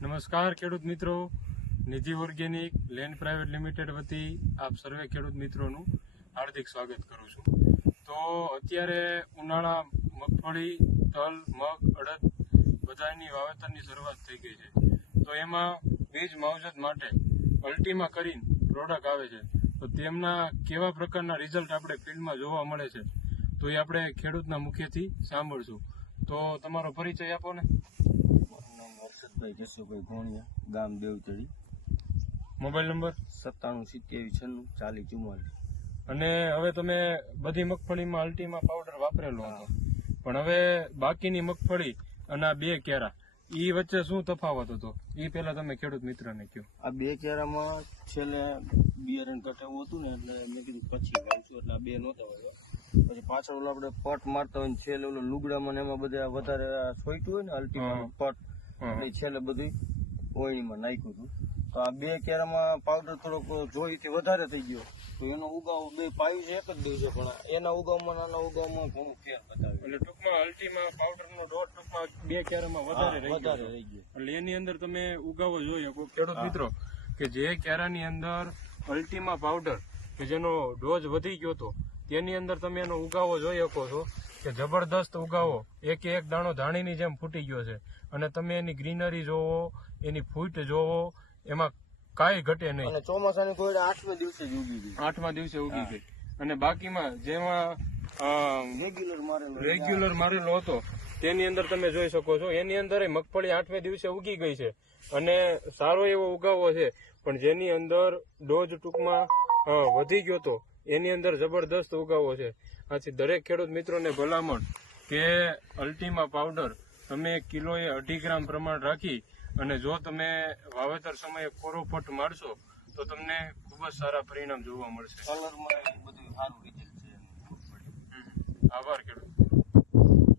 નમસ્કાર, ખેડૂત મિત્રો. Nidhi Organic Land Private Limited વતી આપ સર્વે ખેડૂત મિત્રોનું હાર્દિક સ્વાગત કરું છું. તો અત્યારે ઉનાળા મગફળી, તલ, મગ, અડદ બધાની વાવેતરની શરૂઆત થઈ ગઈ છે. તો એમાં બીજ માવજત માટે અલ્ટીમાં કરીને પ્રોડક્ટ આવે છે. તો તેમના કેવા પ્રકારના રિઝલ્ટ આપણે ફિલ્ડમાં જોવા મળે છે, તો એ આપણે ખેડૂતના મુખ્યથી સાંભળશું. તો તમારો પરિચય આપો ને. હર્ષદભાઈ જસુભાઈ ભોણિયા ગામ દેવતળી. Mobile number? સત્તાણું સિત્યાવીસ છન્નું ચાલીસ ચુમ્માલીસ. અને હવે તમે બધી મગફળીમાં અલ્ટીમાં પાવડર વાપરેલો હતો. પણ હવે બાકીની મગફળી અને આ બે કેરા ઈ વચ્ચે શું તફાવત હતો? ઈ પેલા તમે ખેડૂત મિત્રને કહો. આ બે કેરામાં છેલ્લે બિયારણ કટાવું હતું ને એટલે મેં કીધું પછી વાવશું એટલે આ બે નહોતા વાવ્યા. પછી પાછળ ઓલો આપણે પટ મારતા હોય ને છેલ્લે ઓલો લુગડામાં એમાં બધા વધારે સોઈટું હોય ને અલ્ટીમાં પટ. એટલે છેલ્લે બધી ઓયણીમાં નાખ્યું હતું. તો આ બે કેરામાં પાવડર થોડોક જોઈથી વધારે થઈ ગયો. તો એનો ઉગાવ બે પાયું છે એક જ દિવસે પણ એના ઉગાવમાં નાના ઉગાવમાં ઘણું ફેર બતાવ્યો. એટલે ટૂંકમાં અલ્ટીમાં પાવડરનો ડોઝ ટૂંકમાં બે કેરામાં વધારે વધારે રહી ગયો. એટલે એની અંદર તમે ઉગાવો જોઈએ. ખેડૂત મિત્રો કે જે કેરાની અંદર અલ્ટીમાં પાવડર કે જેનો ડોઝ વધી ગયો હતો તેની અંદર તમે એનો ઉગાવો જોઈ શકો છો કે જબરદસ્ત ઉગાવો. એક એક દાણો ધાણીની જેમ ફૂટી ગયો છે. અને તમે એની ગ્રીનરી જોવો એની ફૂટ જોવો એમાં કાંઈ ઘટે નહીં. ચોમાસાની કોઈ આઠમે દિવસે જ ઉગી ગઈ. આઠમા દિવસે ઉગી ગઈ. અને બાકીમાં જેમાં રેગ્યુલર મારેલો રેગ્યુલર મારેલો હતો તેની અંદર તમે જોઈ શકો છો. એની અંદર મગફળી આઠમે દિવસે ઉગી ગઈ છે. અને સારો એવો ઉગાવો છે. પણ જેની અંદર ડોઝ ટૂંકમાં વધી ગયો તો એની અંદર જબરદસ્ત ઉગાવો છે. આથી દરેક ખેડૂત મિત્રોને ભલામણ કે અલ્ટીમા પાવડર તમે કિલોએ અઢી ગ્રામ પ્રમાણ રાખી અને જો તમે વાવેતર સમયે કોરો કોરોપટ મારશો તો તમને ખૂબ જ સારા પરિણામ જોવા મળશે. કલરમાં બધું સારું રિઝલ્ટ આભાર ખેડૂત.